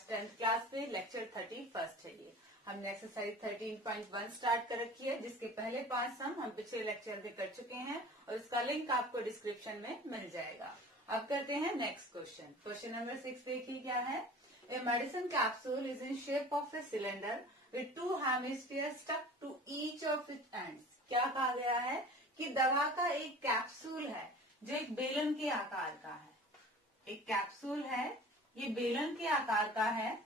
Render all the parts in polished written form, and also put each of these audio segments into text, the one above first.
आज 10th class में lecture 31 है। ये हमने एक्सरसाइज 13.1 स्टार्ट कर रखी है, जिसके पहले 5 सम हम पिछले लेक्चर में कर चुके हैं और इसका लिंक आपको डिस्क्रिप्शन में मिल जाएगा। अब करते हैं नेक्स्ट क्वेश्चन। क्वेश्चन नंबर 6 देखिए क्या है। A medicine capsule is in shape of a cylinder with 2 hemisphere stuck to each of its ends. क्या कहा गया है कि दवा का एक कैप्सूल है जो एक बेलन के आकार का है। एक कैप्सूल है, ये बेलन के आकार का है।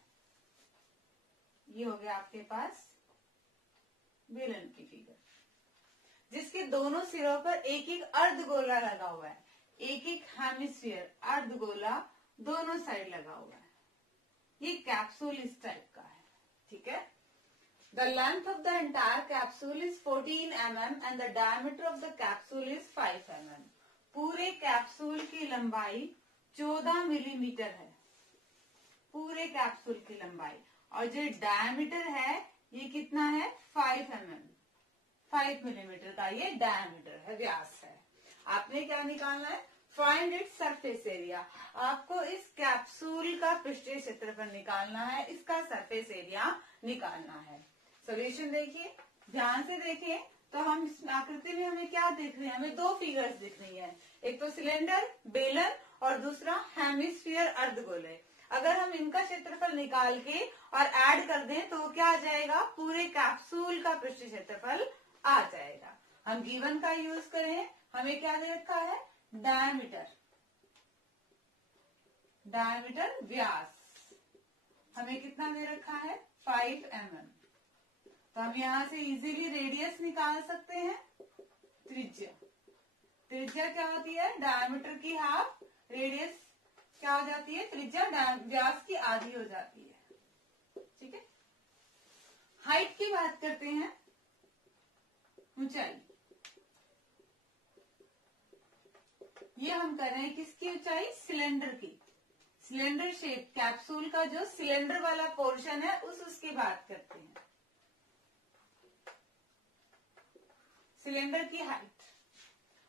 ये हो गया आपके पास बेलन की फिगर, जिसके दोनों सिरों पर एक एक अर्धगोला लगा हुआ है। एक एक हेमिस्फीयर अर्धगोला दोनों साइड लगा हुआ है। ये कैप्सूल इस टाइप का है, ठीक है। The length of the entire capsule is 14 mm and the diameter of the capsule is 5 mm. पूरे कैप्सूल की लंबाई 14 मिलीमीटर है, पूरे कैप्सूल की लंबाई। और जो डायमीटर है ये कितना है, 5 mm, 5 मिलीमीटर का ये डायमीटर है, व्यास है। आपने क्या निकालना है, फाइंड इट्स सरफेस एरिया। आपको इस कैप्सूल का पृष्ठीय क्षेत्रफल निकालना है, इसका सरफेस एरिया निकालना है। सोल्यूशन देखिए, ध्यान से देखिए। तो हम इस आकृति में हमें क्या दिख रही है, हमें 2 फिगर्स दिख रही हैं। एक तो सिलेंडर बेलन और दूसरा हेमिस्फीयर अर्धगोले। अगर हम इनका क्षेत्रफल निकाल के और ऐड कर दें तो क्या आ जाएगा, पूरे कैप्सूल का पृष्ठीय क्षेत्रफल आ जाएगा। हम गिवन का यूज करें, हमें क्या दे रखा है, डायमीटर, डायमीटर व्यास हमें कितना दे रखा है, 5 mm। तो हम यहाँ से इजीली रेडियस निकाल सकते हैं। त्रिज्या, त्रिज्या क्या होती है, डायमीटर की हाफ, रेडियस क्या हो जाती है, त्रिज्या व्यास की आधी हो जाती है, ठीक है। हाइट की बात करते हैं, ऊंचाई। ये हम कर रहे हैं किसकी ऊंचाई, सिलेंडर की। सिलेंडर शेप कैप्सूल का जो सिलेंडर वाला पोर्शन है उसकी बात करते हैं। सिलेंडर की हाइट।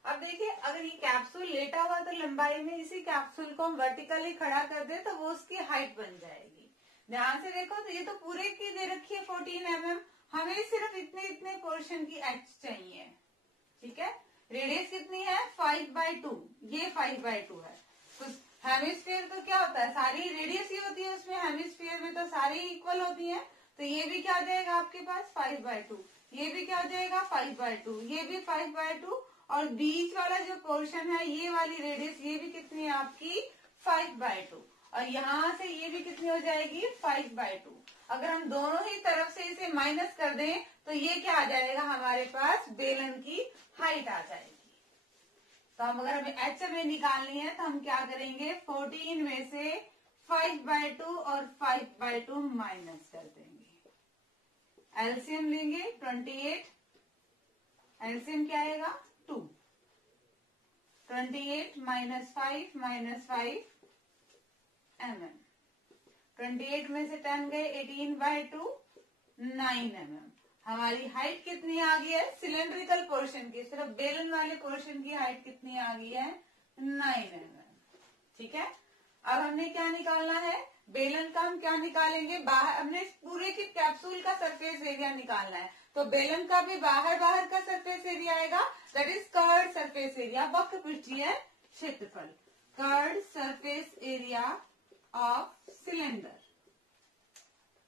अब देखिए, अगर ये कैप्सूल लेटा हुआ तो लंबाई में इसी कैप्सूल को हम वर्टिकली खड़ा कर दे तो वो उसकी हाइट बन जाएगी। ध्यान से देखो तो ये तो पूरे की दे रखी है 14 mm, हमें सिर्फ इतने इतने पोर्शन की एच चाहिए, ठीक है। रेडियस कितनी है, 5/2, ये 5/2 है। तो हेमिस्फीयर तो क्या होता है, सारी रेडियस ही होती है उसमें, हेमिस्फीयर में तो सारी इक्वल होती है। तो ये भी क्या हो जाएगा आपके पास 5/2, ये भी क्या हो जाएगा 5/2, ये भी 5/2, और बीच वाला जो पोर्शन है ये वाली रेडियस ये भी कितनी है आपकी 5/2, और यहाँ से ये भी कितनी हो जाएगी 5/2। अगर हम दोनों ही तरफ से इसे माइनस कर दें तो ये क्या आ जाएगा, हमारे पास बेलन की हाइट आ जाएगी। तो हम अगर हमें एच में निकालनी है तो हम क्या करेंगे, 14 में से 5/2 और 5/2 माइनस कर देंगे। एलसीएम लेंगे 28, एलसीएम क्या आएगा 2, 28 -5 -5 mm। 28 में से 10 गए, 18/2, 9 mm। हमारी हाइट कितनी आ गई है, सिलेंड्रिकल पोर्शन की, सिर्फ बेलन वाले पोर्शन की हाइट कितनी आ गई है, 9 mm, ठीक है। अब हमने क्या निकालना है, बेलन का हम क्या निकालेंगे, बाहर हमने पूरे की कैप्सूल का सरफेस एरिया निकालना है। तो बेलन का भी बाहर बाहर का सरफेस एरिया आएगा, that is curved surface area, वक्र पृष्ठीय क्षेत्रफल, curved surface area of cylinder.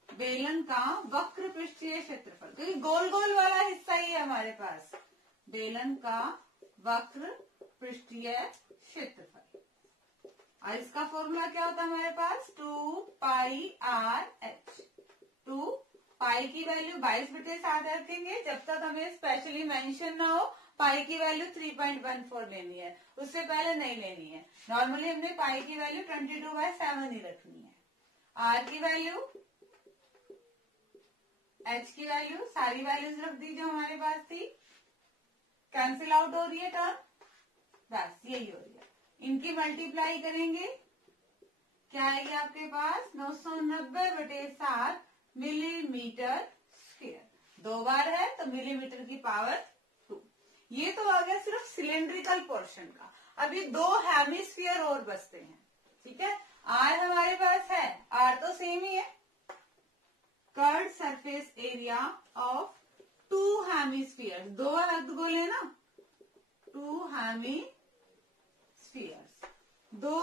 बेलन का वक्र पृष्ठीय क्षेत्रफल, क्योंकि गोल गोल वाला हिस्सा ही है हमारे पास, बेलन का वक्र पृष्ठीय क्षेत्रफल। और इसका फॉर्मूला क्या होता है हमारे पास, 2πr/h। 2 पाई की वैल्यू 22/7 रखेंगे, जब तक हमें स्पेशली मेंशन ना हो पाई की वैल्यू 3.14 लेनी है, उससे पहले नहीं लेनी है। नॉर्मली हमने पाई की वैल्यू 22/7 ही रखनी है। आर की वैल्यू, एच की वैल्यू, सारी वैल्यूज रख दी जो हमारे पास थी। कैंसिल आउट हो रही है टर्म, बस यही हो रही है। इनकी मल्टीप्लाई करेंगे, क्या आएगी आपके पास 990/7 मिलीमीटर स्क्वायर। 2 बार है तो मिलीमीटर की पावर 2। ये तो आ गया सिर्फ सिलेंड्रिकल पोर्शन का। अभी 2 हेमिस्फीयर और बचते हैं, ठीक है। आर हमारे पास है, आर तो same he area of 2 hemispheres, 2 अर्धगोले ना, 2 हेमिस्फीयर्स, 2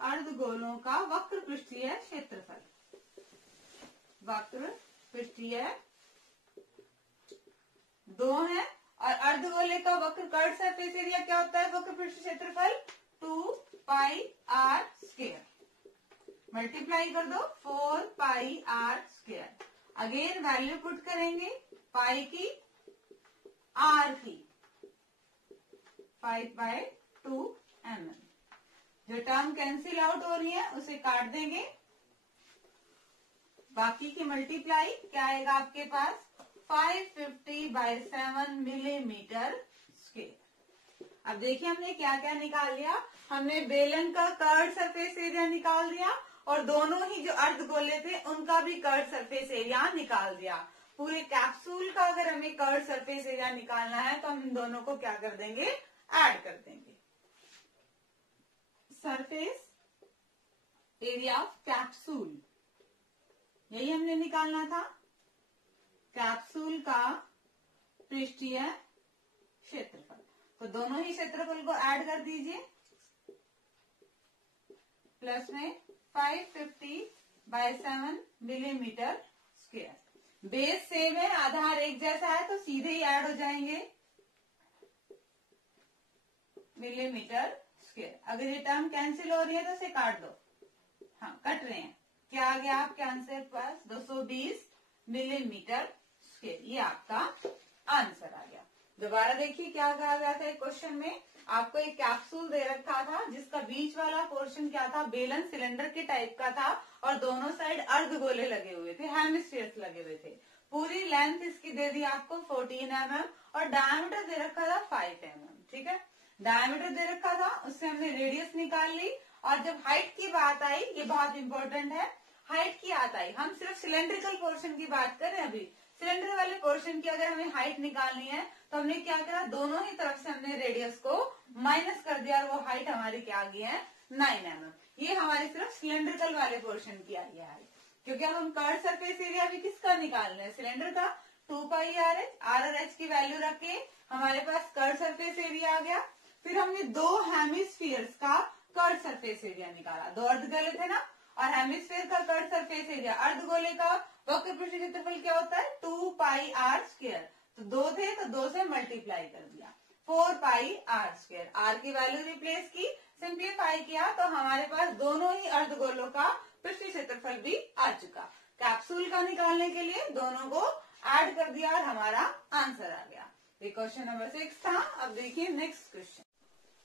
अर्धगोलों का वक्र पृष्ठीय क्षेत्रफल, वक्र पृष्ठीय 2 है, और अर्धगोले का वक्र कर्व सरफेस एरिया क्या होता है, वक्र पृष्ठ क्षेत्रफल 2 पाई आर स्क्वायर, मल्टीप्लाई कर दो 4 pi r square, again value put करेंगे, पाई की आर की 5/2 mm, जो टर्म कैंसिल आउट हो रही है उसे काट देंगे, बाकी की मल्टीप्लाई क्या आएगा आपके पास 550/7 मिलीमीटर स्क्वायर। अब देखिए हमने क्या क्या निकाल लिया, हमने बेलन का कर्व सरफेस एरिया निकाल दिया और दोनों ही जो अर्धगोले थे उनका भी कर्व सरफेस एरिया निकाल दिया। पूरे कैप्सूल का अगर हमें कर्व सरफेस एरिया निकालना है तो हम इन दोनों को क्या कर देंगे, ऐड कर देंगे। सरफेस एरिया ऑफ कैप्सूल, यही हमने निकालना था, कैप्सूल का पृष्ठीय क्षेत्रफल। तो दोनों ही क्षेत्रफल को ऐड कर दीजिए, प्लस में 550/7 मिलीमीटर स्क्वायर। बेस सेम है, आधार एक जैसा है तो सीधे ही ऐड हो जाएंगे मिलीमीटर स्क्वायर। अगर ये टर्म कैंसिल हो रही है तो इसे काट दो, हाँ कट रहे हैं, क्या आ गया आपके आंसर के पास 220 मिलीमीटर स्क्वायर, ये आपका आंसर आ गया। दोबारा देखिए क्या कहा गया था क्वेश्चन में, आपको एक कैप्सूल दे रखा था जिसका बीच वाला पोर्शन क्या था, बेलन सिलेंडर के टाइप का था और दोनों साइड अर्धगोले लगे हुए थे, हेमिस्फीयर्स लगे हुए थे। पूरी लेंथ इसकी दे दी आपको 14 mm और डायमीटर दे रखा था 5 mm, ठीक है। डायमीटर दे रखा था, उससे हमने रेडियस निकाल ली, और जब हाइट की बात आई, ये बहुत इंपॉर्टेंट है, हाइट की बात आई, हम सिर्फ सिलेंड्रिकल पोर्शन की बात करें, अभी सिलेंडर वाले पोर्शन की अगर हमें हाइट निकालनी है तो हमने क्या करा, दोनों ही तरफ से हमने रेडियस को माइनस कर दिया और वो हाइट हमारी क्या आ गई है 9 mm। ये हमारी सिर्फ सिलेंड्रिकल वाले पोर्शन की आई है हाइट, क्योंकि अब हम कर्व सरफेस एरिया भी किसका निकालना है, सिलेंडर का। 2 पाई आर एच, आर और एच की वैल्यू रख के हमारे पास कर्व सरफेस एरिया आ गया। फिर हमने 2 हेमिस्फीयर्स का कर्व सरफेस एरिया निकाला, 2 अर्धगोले थे ना, और हेमिस्फीयर का कर्व सरफेस एरिया, अर्धगोले का वक्र पृष्ठ क्षेत्रफल क्या होता है 2 पाई आर स्क्वायर, तो 2 थे तो 2 से मल्टीप्लाई कर दिया 4 पाई आर स्क्वायर, आर की वैल्यू रिप्लेस की, सिंप्लीफाई किया तो हमारे पास दोनों ही अर्धगोलों का पृष्ठ क्षेत्रफल भी आ चुका। कैप्सूल का निकालने के लिए दोनों को ऐड कर दिया और हमारा आंसर आ गया। ये क्वेश्चन नंबर 6 था। अब देखिए नेक्स्ट क्वेश्चन।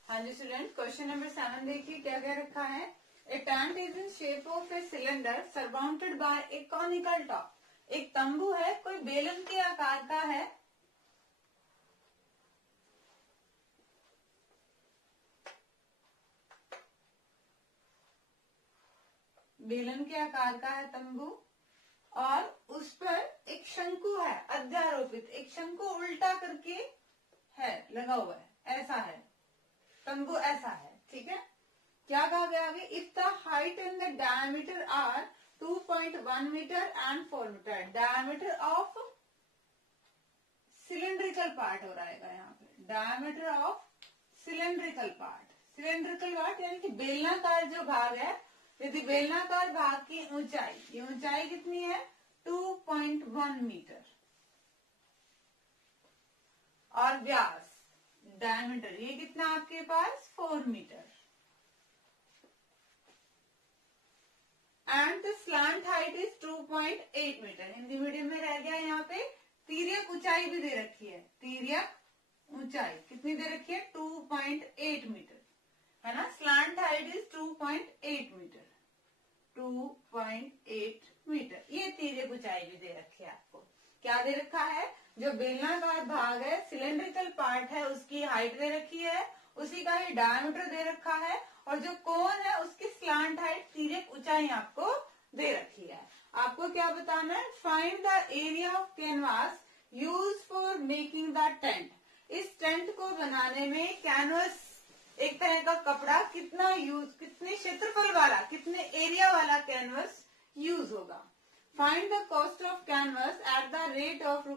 हाँ जी स्टूडेंट, क्वेश्चन नंबर 7 देखिए क्या क्या रखा है। A tent is in shape of a cylinder surmounted by a conical top. एक तंबू है, कोई बेलन के आकार का है, बेलन के आकार का है तंबू, और उस पर एक शंकु है अध्यारोपित, एक शंकु उल्टा करके है लगा हुआ है, ऐसा है तंबू, ऐसा है, ठीक है। क्या कहा गया आगे, if the height and the diameter are 2.1 metre and 4 metre, diameter of cylindrical part हो रहेगा यहाँ पे, diameter of cylindrical part, cylindrical part यानी कि बेलनाकार जो भाग है, यदि बेलनाकार भाग की ऊंचाई, ये ऊंचाई कितनी है 2.1 मीटर, और व्यास डायमीटर ये कितना आपके पास 4 metre, and the slant height is 2.8 metre. Hindi medium में रह गया, यहाँ पे तिर्यक ऊंचाई भी दे रखी है, तिर्यक ऊंचाई कितनी दे रखी है 2.8 मीटर, है ना। Slant height is 2.8 metre, 2.8 metre, ये तिर्यक ऊंचाई भी दे रखी है आपको। क्या दे रखा है, जो बेलनाकार भाग है सिलेंड्रिकल पार्ट है उसकी हाइट दे रखी है, उसी का ही डायमीटर दे रखा है, और जो कोन है उसकी स्लांट हाइट तिर्यक ऊंचाई आपको दे रखी है। आपको क्या बताना है, find the area of canvas use for making the tent. इस टेंट को बनाने में कैनवास एक तरह का कपड़ा कितना यूज, कितने क्षेत्रफल वाला, कितने एरिया वाला कैनवास यूज होगा। Find the cost of canvas at the rate of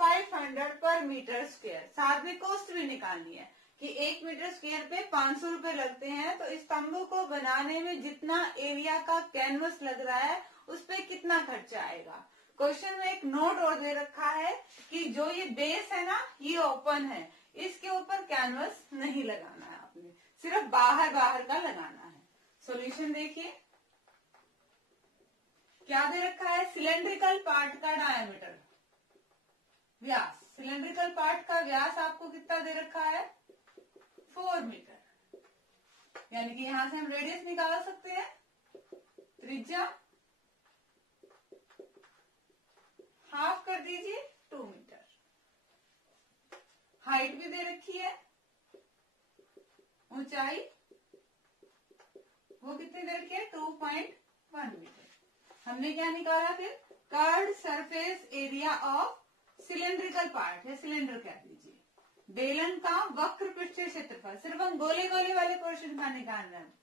₹500 पर मीटर स्क्वायर। साथ में कॉस्ट भी निकालनी है कि 1 मीटर स्क्वायर पे 500 रुपए लगते हैं, तो इस तंबू को बनाने में जितना एरिया का कैनवस लग रहा है उस पे कितना खर्चा आएगा। क्वेश्चन में एक नोट और दे रखा है कि जो ये बेस है ना, ये ओपन है, इसके ऊपर कैनवस नहीं लगाना है आपने, सिर्फ बाहर बाहर का लगाना है। सॉल्यूशन देखिए क्या दे रखा है। सिलेंड्रिकल पार्ट का डायामीटर, व्यास, सिलेंड्रिकल पार्ट का व्यास आपको कितना दे रखा है 4 मीटर, यानी कि यहां से हम रेडियस निकाल सकते हैं। त्रिज्या हाफ कर दीजिए 2 मीटर। हाइट भी दे रखी है, ऊंचाई वो कितनी दे रखी है 2.1 मीटर। हमने क्या निकाला फिर, curved surface area of cylindrical part है, सिलेंडर कह दीजिए। बेलन का वक्र पृष्ठीय क्षेत्रफल, सिर्फ हम गोले गोले वाले पोर्शन का निकाल रहे हैं।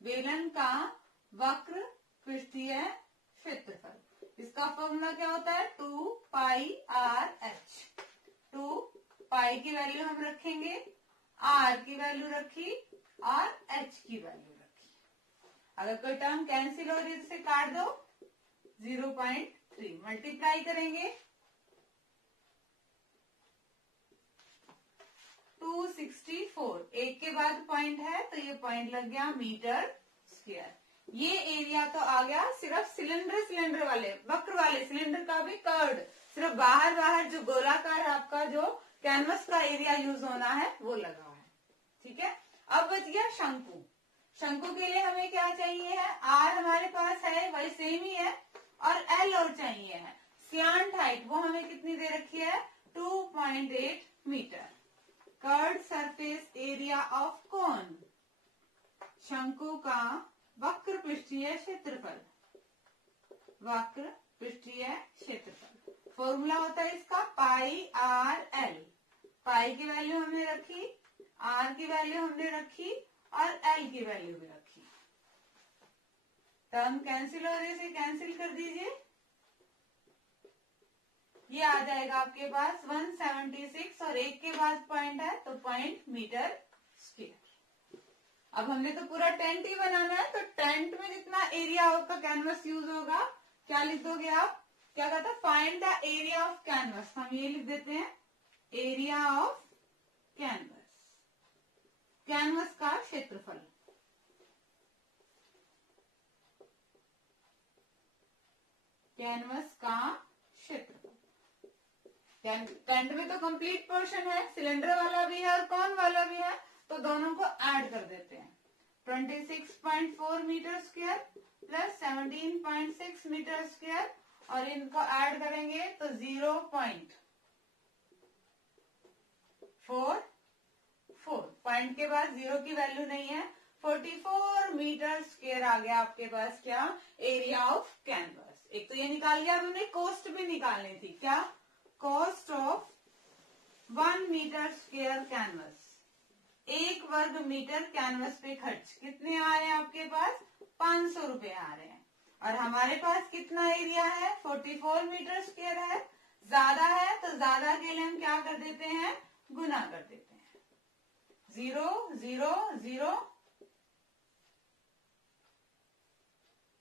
बेलन का वक्र पृष्ठीय क्षेत्रफल, इसका फॉर्मूला क्या होता है 2πr/h। 2 की वैल्यू हम रखेंगे, r की वैल्यू रखी और h की वैल्यू रखी। अगर कोई टर्म कैंसिल हो रही है इसे काट दो, 0.3 मल्टीप्लाई करेंगे 264, एक के बाद पॉइंट है तो ये पॉइंट लग गया मीटर स्क्वायर। ये एरिया तो आ गया सिर्फ सिलेंडर वाले, वक्र वाले सिलेंडर का भी कर्व्ड, सिर्फ बाहर बाहर जो गोलाकार आपका जो कैनवस का एरिया यूज होना है वो लगा है। ठीक है, अब बच गया शंकु। शंकु के लिए हमें क्या चाहिए है, आर हमारे पास है वही सेम ही है, और एल और चाहिए है। स्लैंट हाइट वो हमें कितनी दे रखी है 2.8 metre. Curved surface area of cone, शंकु का वक्र पृष्ठीय क्षेत्रफल, वक्र पृष्ठीय क्षेत्रफल फॉर्मूला होता है इसका πr/l। पाई की वैल्यू हमने रखी, आर की वैल्यू हमने रखी और एल की वैल्यू भी रखी। टर्म कैंसिल हो रहे से कैंसिल कर दीजिए, ये आ जाएगा आपके पास 176 और एक के बाद पॉइंट है तो पॉइंट मीटर स्क्वायर। अब हमने तो पूरा टेंट ही बनाना है, तो टेंट में जितना एरिया का कैनवस यूज होगा क्या लिख दोगे आप, क्या कहता है find the area of canvas. हम ये लिख देते हैं एरिया ऑफ कैनवस, कैनवस का क्षेत्रफल। कैनवस का क्षेत्रफल, टेंट में तो कंप्लीट पोर्शन है, सिलेंडर वाला भी है और कॉन वाला भी है, तो दोनों को ऐड कर देते हैं। 26.4 metre square plus 17.6 metre square, और इनको ऐड करेंगे तो 0.44, पॉइंट के बाद 0 की वैल्यू नहीं है, 44 मीटर स्क्वायर आ गया आपके पास क्या एरिया ऑफ कैनवस। एक तो ये निकाल गया, अब हमने कॉस्ट भी निकालनी थी, क्या cost of 1 metre square canvas, 1 वर्ग मीटर कैनवस पे खर्च कितने आ रहे हैं आपके पास 500 रुपए आ रहे हैं, और हमारे पास कितना एरिया है 44 मीटर स्क्वायर है। ज्यादा है तो ज्यादा के लिए हम क्या कर देते हैं गुना कर देते हैं, 0 0 0,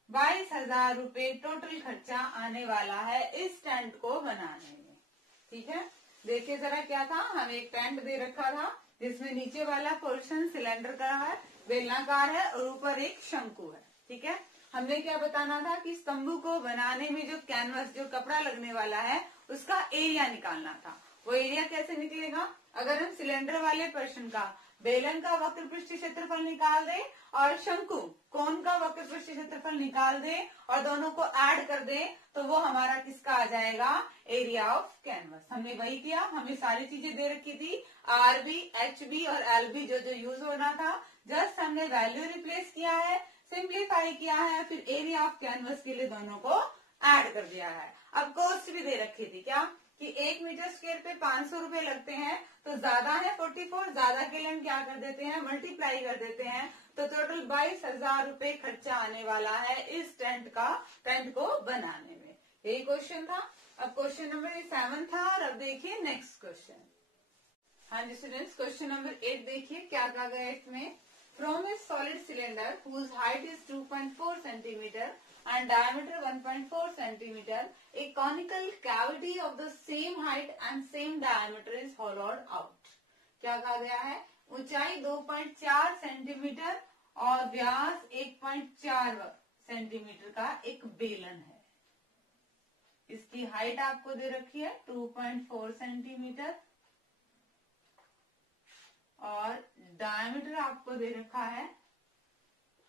22,000 रुपए टोटल खर्चा आने वाला है इस टेंट को बनाने में। ठीक है, देखिए जरा क्या था, हमें एक टेंट दे रखा था जिसमें नीचे वाला पोर्शन सिलेंडर का है, बेलनाकार है और ऊपर एक शंकु है। ठीक है, हमने क्या बताना था कि स्तंभों को बनाने में जो कैनवस जो कपड़ा लगने वाला है उसका एरिया निकालना था। वो एरिया कैसे निकलेगा, अगर हम सिलेंडर वाले पोर्शन का बेलन का वक्र पृष्ठीय क्षेत्रफल निकाल दे और शंकु कोन का वक्र पृष्ठीय क्षेत्रफल निकाल दे और दोनों को ऐड कर दे, तो वो हमारा किसका आ जाएगा एरिया ऑफ कैनवस। हमने वही किया, हमें सारी चीजें दे रखी थी, आरबी, एचबी और एलबी जो जो यूज होना था, जस्ट हमने वैल्यू रिप्लेस किया है, सिंप्लीफाई किया है, फिर एरिया ऑफ कैनवस के लिए दोनों को ऐड कर दिया है। अब कॉस्ट भी दे रखी थी, क्या कि 1 मीटर स्क्वायर पे 500 रुपए लगते हैं, तो ज्यादा है 44, ज्यादा के लिए हम क्या कर देते हैं, मल्टीप्लाई कर देते हैं, तो टोटल 22,000 रुपए खर्चा आने वाला है इस टेंट को बनाने में। यही क्वेश्चन था। अब क्वेश्चन नंबर 7 था और अब देखिए नेक्स्ट क्वेश्चन। हाँ जी स्टूडेंट्स, क्वेश्चन नंबर 8 देखिए क्या कहा गया इसमें। From a solid cylinder whose height is 2.4 centimetre and diameter 1.4 centimeter, a conical cavity of the same height and same diameter is hollowed out. क्या कहा गया है, ऊंचाई 2.4 सेंटीमीटर और व्यास 1.4 सेंटीमीटर का एक बेलन है। इसकी हाइट आपको दे रखी है 2.4 सेंटीमीटर और डायमीटर आपको दे रखा है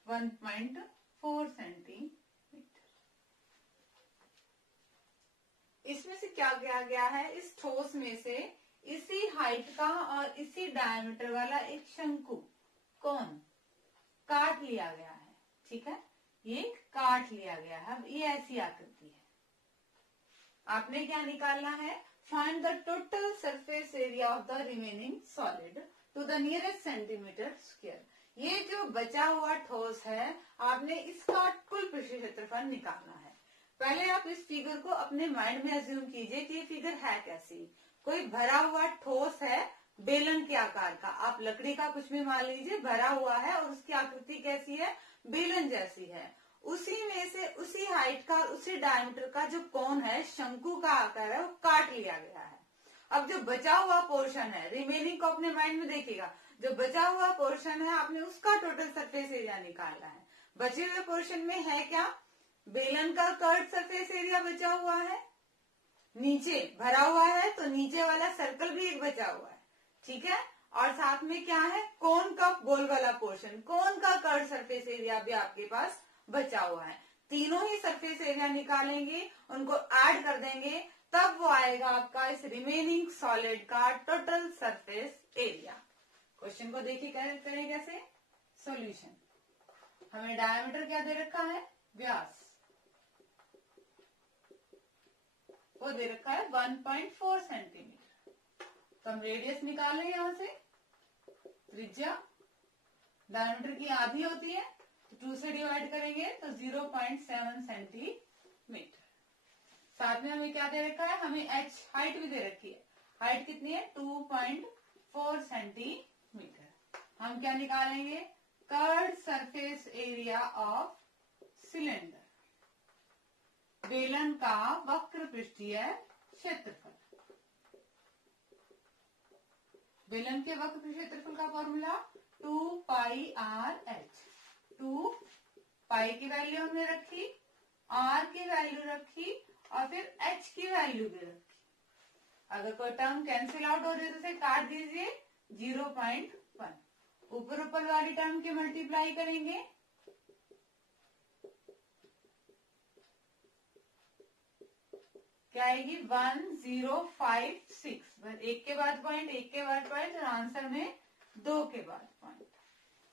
1.4 सेंटीमीटर। इसमें से क्या किया गया है, इस ठोस में से इसी हाइट का और इसी डायमीटर वाला एक शंकु कोन काट लिया गया है। ठीक है, ये काट लिया गया है। अब ये ऐसी आकृति है। आपने क्या निकालना है, find the total surface area of the remaining solid to the nearest centimetre square. ये जो बचा हुआ ठोस है, आपने इसका कुल पृष्ठ क्षेत्रफल निकालना है। पहले आप इस फिगर को अपने माइंड में अज्यूम कीजिए कि ये फिगर है कैसी। कोई भरा हुआ ठोस है बेलन के आकार का, आप लकड़ी का कुछ भी मान लीजिए, भरा हुआ है और उसकी आकृति कैसी है, बेलन जैसी है। उसी में से उसी हाइट का और उसी डायमीटर का जो कोन है, शंकु का आकार है, वो काट लिया गया है। अब जो बचा हुआ पोर्शन है, रिमेनिंग को अपने माइंड में देखिएगा, जो बचा हुआ पोर्शन है आपने उसका टोटल सरफेस एरिया निकालना है। बचे हुए पोर्शन में है क्या, बेलन का कर्व सरफेस एरिया बचा हुआ है, नीचे भरा हुआ है तो नीचे वाला सर्कल भी एक बचा हुआ है। ठीक है, और साथ में क्या है, कोन का गोल वाला पोर्शन, कोन का कर्व सरफेस एरिया भी आपके पास बचा हुआ है। तीनों ही सरफेस एरिया निकालेंगे, उनको ऐड कर देंगे, तब वो आएगा आपका इस रिमेनिंग सॉलिड का टोटल सरफेस एरिया। क्वेश्चन को देखिए करें कैसे सॉल्यूशन। हमें डायमीटर क्या दे रखा है, व्यास वो दे रखा है 1.4 सेंटीमीटर। तो हम रेडियस निकालें यहां से, त्रिज्या डायमीटर की आधी होती है, तो 2 से डिवाइड करेंगे तो 0.7 सेंटीमीटर। साथ में हमें क्या दे रखा है, हमें h हाइट भी दे रखी है। हाइट कितनी है, 2.4 सेंटीमीटर। हम क्या निकालेंगे, curved surface area of cylinder, बेलन का वक्र पृष्ठीय क्षेत्रफल। बेलन के वक्र पृष्ठीय क्षेत्रफल का फॉर्मूला 2πr/h। 2 पाई की वैल्यू हमने रखी, r की वैल्यू रखी और फिर h की वैल्यू भी रखी। अगर कोई टर्म कैंसिल आउट हो रही है तो उसे काट दीजिए 0.1। ऊपर वाली टर्म की मल्टीप्लाई करेंगे, क्या आएगी 1056। एक के बाद पॉइंट, एक के बाद पॉइंट और आंसर में 2 के बाद पॉइंट।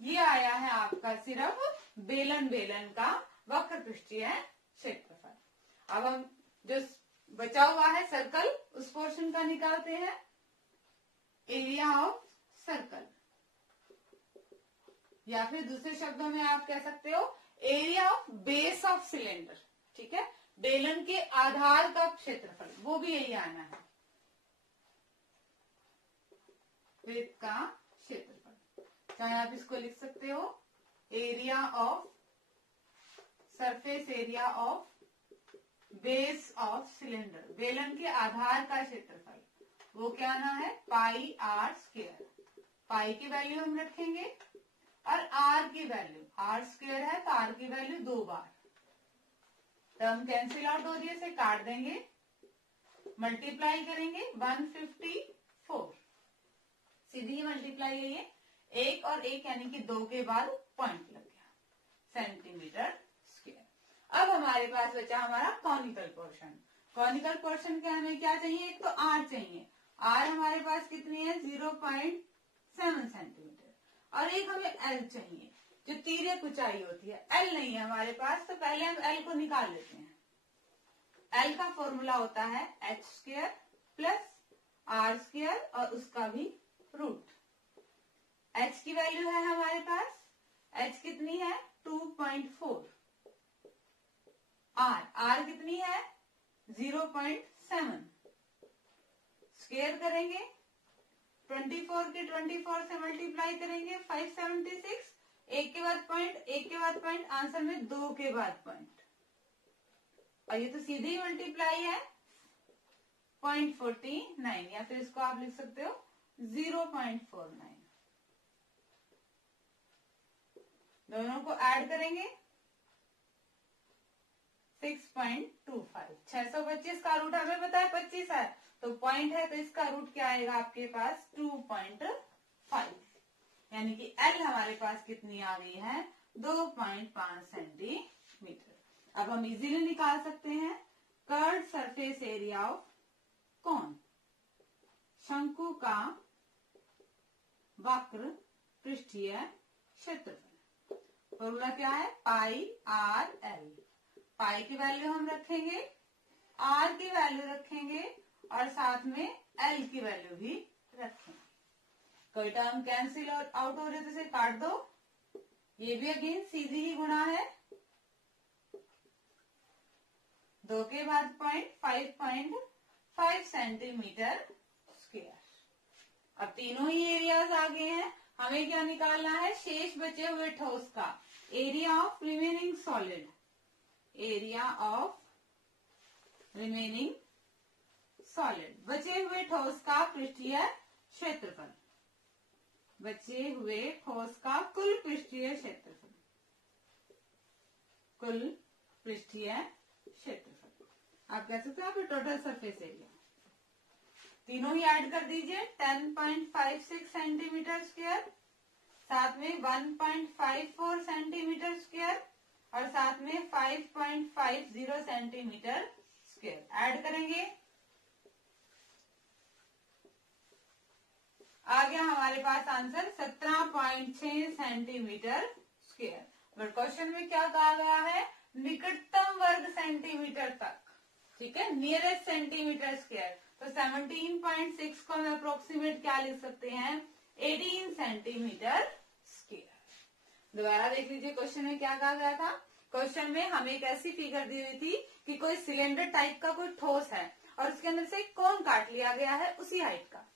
ये आया है आपका सिर्फ बेलन का वक्र पृष्ठीय क्षेत्रफल। अब हम जो बचा हुआ है सर्कल, उस पोर्शन का निकालते हैं, एरिया ऑफ सर्कल, या फिर दूसरे शब्दों में आप कह सकते हो area of base of cylinder. ठीक है, बेलन के आधार का क्षेत्रफल, वो भी यही आना है, वृत्त का क्षेत्रफल। चाहे आप इसको लिख सकते हो area of surface area of base of cylinder, बेलन के आधार का क्षेत्रफल, वो क्या आना है, πr²। पाई की वैल्यू हम रखेंगे और r की वैल्यू, r² है तो r की वैल्यू 2 बार। टर्म कैंसिल आउट हो रही है, इसे काट देंगे, मल्टीप्लाई करेंगे 154। सीधी मल्टीप्लाई है ये, 1 और 1 यानी कि 2 के बाद पॉइंट लग गया, सेंटीमीटर स्क्वायर। अब हमारे पास बचा हमारा कॉनिकल पोर्शन। कॉनिकल पोर्शन के हमें क्या चाहिए, एक तो r चाहिए। r हमारे पास कितनी है, 0.7 सेंटीमीटर, और एक हमें l चाहिए जो तिर्यक ऊंचाई होती है। l नहीं है हमारे पास, तो पहले हम l को निकाल लेते हैं। l का फॉर्मूला होता है h² प्लस आर स्क्वायर और उसका भी रूट। h की वैल्यू है हमारे पास, h कितनी है 2.4, r कितनी है 0.7, स्क्वायर करेंगे 24 के 24 से मल्टीप्लाई करेंगे 576, एक के बाद पॉइंट, एक के बाद पॉइंट, आंसर में 2 के बाद पॉइंट, और ये तो सीधे ही मल्टीप्लाई है 0.49, या फिर इसको आप लिख सकते हो 0.49। दोनों को ऐड करेंगे 6.25। 625 का रूट हमें पता है 25 है, तो पॉइंट है तो इसका रूट क्या आएगा आपके पास 2.5, यानी कि L हमारे पास कितनी आ गई है 2.5 सेंटीमीटर। अब हम इजीली निकाल सकते हैं कर्व्ड सरफेस एरिया ऑफ कौन, शंकु का वक्र पृष्ठीय क्षेत्रफल। फॉर्मूला क्या है पाई आर एल। पाई की वैल्यू हम रखेंगे, आर की वैल्यू रखेंगे और साथ में एल की वैल्यू भी रखेंगे। कोई टर्म कैंसिल आउट हो रहे तो इसे काट दो, ये भी अगेन सीधी ही गुणा है, 2 के बाद पॉइंट 5.5 सेंटीमीटर स्क्वायर। अब तीनों ही एरियाज आ गए हैं, हमें क्या निकालना है शेष बचे हुए ठोस का area of remaining solid, area of remaining solid, बचे हुए ठोस का पृष्ठीय क्षेत्रफल, बचे हुए ठोस का कुल पृष्ठीय क्षेत्रफल, कुल पृष्ठीय क्षेत्रफल। आप कह सकते हो आप टोटल सरफेस एरिया, तीनों ही ऐड कर दीजिए 10.56 सेंटीमीटर स्क्वायर, साथ में 1.54 सेंटीमीटर स्क्वायर और साथ में 5.50 सेंटीमीटर स्क्वायर ऐड करेंगे, आ गया हमारे पास answer 17.6 centimetre square. But question में क्या कहा गया है निकटतम वर्ग सेंटीमीटर तक, ठीक है, नियरेस्ट सेंटीमीटर स्क्वायर, तो 17.6 को हम अप्रोक्सीमेट क्या लिख सकते हैं 18 सेंटीमीटर स्क्वायर। दोबारा देख लीजिए क्वेश्चन में क्या कहा गया था। क्वेश्चन में हमें एक ऐसी फिगर दी हुई थी कि कोई सिलेंडर टाइप का कोई ठोस है और उसके अंदर से एक कोन काट लिया गया है उसी हाइट का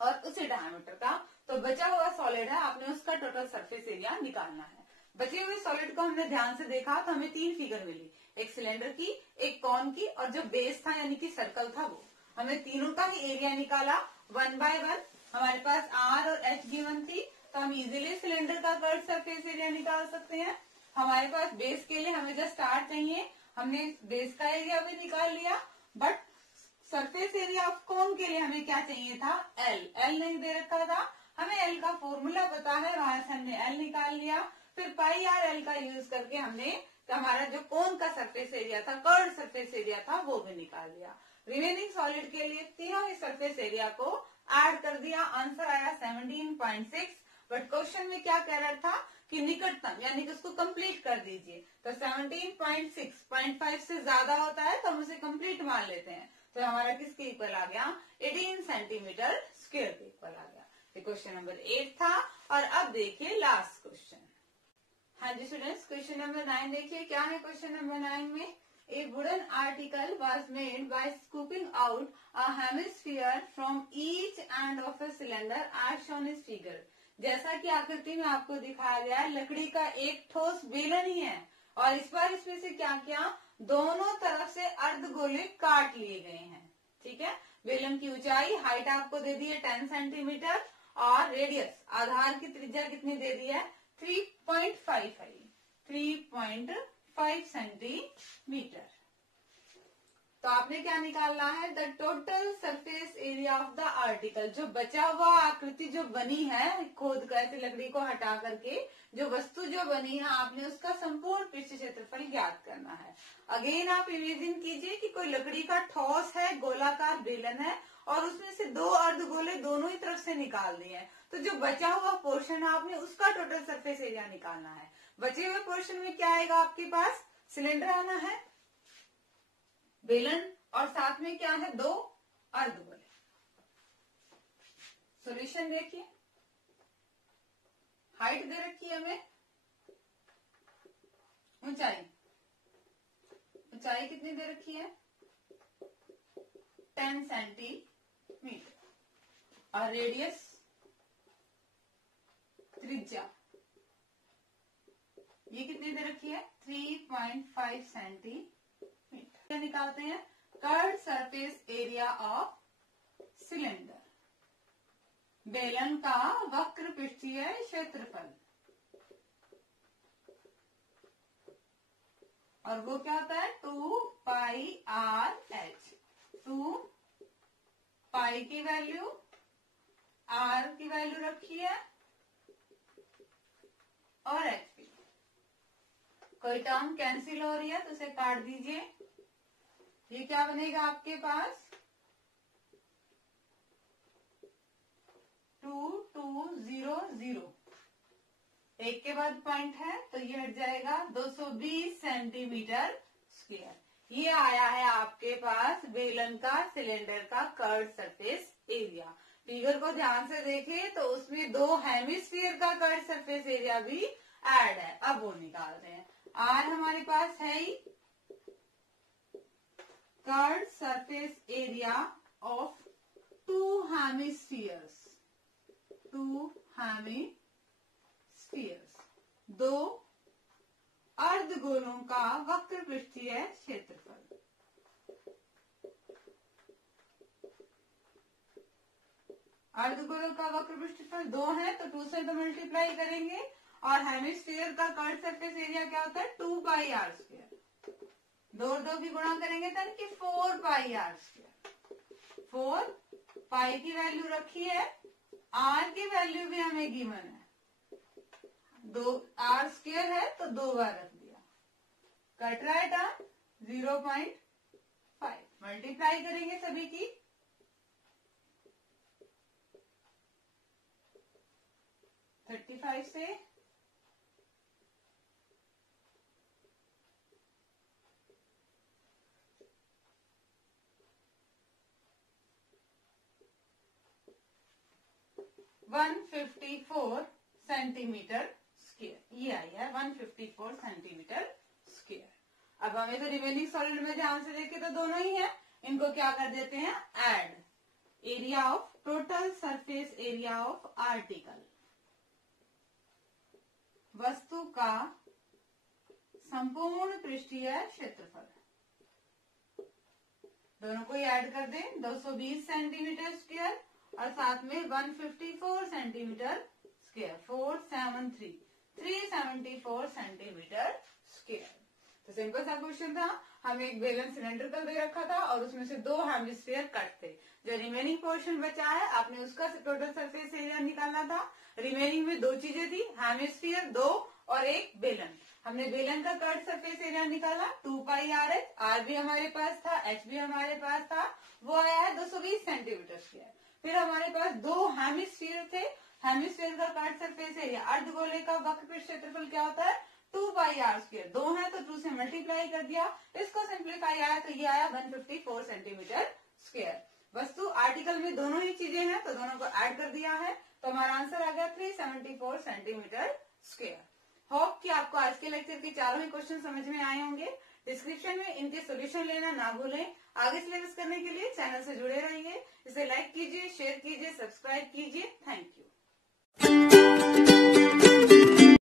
और उसी डायमीटर का, तो बचा हुआ सॉलिड है, आपने उसका टोटल सरफेस एरिया निकालना है। बचे हुए सॉलिड को हमने ध्यान से देखा तो हमें 3 फिगर मिली, एक सिलेंडर की, एक कॉन की और जो बेस था यानी कि सर्कल था वो। हमने तीनों का ही एरिया निकाला 1 बाय 1। हमारे पास आर और एच गिवन थी तो हम इजीली सिलेंडर का कर्व्ड सरफेस एरिया निकाल सकते हैं। हमारे पास बेस के लिए हमें जस्ट आर चाहिए, हमने बेस का एरिया भी निकाल लिया, बट सरफेस एरिया ऑफ कोन के लिए हमें क्या चाहिए था एल नहीं दे रखा था, हमें एल का फॉर्मूला पता है, वहां से हमने एल निकाल लिया, फिर पाई आर एल का यूज करके हमने हमारा जो कोन का सरफेस एरिया था, कर्व्ड सरफेस एरिया था, वो भी निकाल लिया। रिमेनिंग सॉलिड के लिए तीनों ही सरफेस एरिया को ऐड कर दिया, आंसर आया 17.6। बट क्वेश्चन में क्या कह रहा था कि निकटतम यानी कि उसको कंप्लीट कर दीजिए, तो 17.6 0.5 से ज्यादा होता है तो हम उसे कंप्लीट मान लेते हैं, तो हमारा किसके इक्वल आ गया 18 सेंटीमीटर स्क्वायर के इक्वल आ गया। ये क्वेश्चन नंबर 8 था। और अब देखिए लास्ट क्वेश्चन। हाँ जी स्टूडेंट्स, क्वेश्चन नंबर 9 देखिए क्या है। क्वेश्चन नंबर 9 में a wooden article was made by scooping out a hemisphere from each end of a cylinder as shown is figure। जैसा कि आकृति में आपको दिखाया गया है, लकड़ी का एक ठोस बेलन ही है और इस बार इसमें से क्या किया, दोनों तरफ से अर्धगोले काट लिए गए हैं, ठीक है। बेलन की ऊंचाई हाइट आपको दे दी है 10 सेंटीमीटर और रेडियस आधार की त्रिज्या कितनी दे दी है 3.5 सेंटीमीटर। तो आपने क्या निकालना है the total surface area of the article, जो बचा हुआ आकृति जो बनी है खोद कर ऐसे लकड़ी को हटा करके जो वस्तु जो बनी है आपने उसका संपूर्ण पृष्ठ क्षेत्रफल ज्ञात करना है। अगेन आप इमेजिन कीजिए कि कोई लकड़ी का ठोस है, गोलाकार बेलन है और उसमें से 2 अर्धगोले दोनों ही तरफ से निकाल दिए हैं, तो जो बचा हुआ पोर्शन है आपने उसका टोटल सरफेस एरिया निकालना है। बचे हुए पोर्शन में क्या आएगा आपके पास, सिलेंडर आना है, बेलन और साथ में क्या है 2 अर्धगोले। सॉल्यूशन देखिए, हाइट दे रखी है हमें, ऊंचाई कितनी दे रखी है 10 सेंटीमीटर और रेडियस त्रिज्या ये कितनी दे रखी है 3.5 सेंटीमीटर। निकालते हैं curved surface area of cylinder, बेलन का वक्र पृष्ठीय क्षेत्रफल, और वो क्या होता है 2πr/h। 2 पाई की वैल्यू, r की वैल्यू रखी है और h की। कोई टर्म कैंसिल हो रही है तो उसे काट दीजिए। ये क्या बनेगा आपके पास 2200, एक के बाद पॉइंट है तो ये हट जाएगा 220 सेंटीमीटर स्क्वायर। ये आया है आपके पास बेलन का सिलेंडर का कर्व्ड सरफेस एरिया। फिगर को ध्यान से देखें तो उसमें 2 हेमिस्फीयर का कर्व्ड सरफेस एरिया भी ऐड है। अब वो निकालते हैं। आर हमारे पास है ही curved surface area of 2 hemispheres, 2 अर्धगोलों का वक्र पृष्ठीय क्षेत्रफल। अर्धगोलों का वक्र पृष्ठफल 2 है तो 2 से तो मल्टीप्लाई करेंगे, और हेमिस्फीयर का कर्व्ड सरफेस एरिया क्या होता है 2πr²। 2 और 2 की गुणा करेंगे तो कि 4πr²। 4 पाई की वैल्यू रखी है, आर की वैल्यू भी हमें गिवन है, 2r² है तो 2 बार रख दिया। कट रहा है टर्म 0.5, मल्टीप्लाई करेंगे सभी की, से 154 सेंटीमीटर स्क्वायर, ये आई है 154 सेंटीमीटर स्क्वायर। अब हमें तो रिमेनिंग सॉलिड में ध्यान से देखें तो दोनों ही है, इनको क्या कर देते हैं add. Area of total surface area of article, वस्तु का संपूर्ण पृष्ठीय क्षेत्रफल, दोनों को ऐड कर दें 220 सेंटीमीटर स्क्वायर और साथ में 154 सेंटीमीटर स्क्वायर, 374 सेंटीमीटर स्क्वायर। तो सिंपल सा क्वेश्चन था, हमें एक बेलन सिलेंड्रिकल दे रखा था और उसमें से 2 हेमिस्फीयर कट थे। जो रिमेनिंग पोर्शन बचा है आपने उसका टोटल सरफेस एरिया निकालना था। रिमेनिंग में 2 चीजें थी, हेमिस्फीयर 2 और एक बेलन। हमने बेलन का कर्व्ड सरफेस एरिया निकाला 2πr/h, r भी हमारे पास था, h भी हमारे पास था, वो आया है 220 सेंटीमीटर स्क्वायर। फिर हमारे पास 2 हेमिस्फीयर थे, हेमिस्फीयर का कर्व्ड सरफेस एरिया अर्धगोले का वक्र क्षेत्रफल क्या होता है 2πr²। 2 है तो 2 से मल्टीप्लाई कर दिया, इसको सिंप्लीफाई आया तो ये आया 154 सेंटीमीटर स्क्वायर। वस्तु आर्टिकल में दोनों ही चीजें हैं तो दोनों को ऐड कर दिया है तो हमारा आंसर आ गया 374 सेंटीमीटर स्क्वायर। होप कि आपको आज के लेक्चर के चारों ही क्वेश्चन समझ में आए होंगे। डिस्क्रिप्शन में इनके सॉल्यूशन लेना ना भूलें। आगे सिलेबस करने के लिए चैनल से जुड़े रहिए। इसे लाइक कीजिए, शेयर कीजिए, सब्सक्राइब कीजिए। Thank you.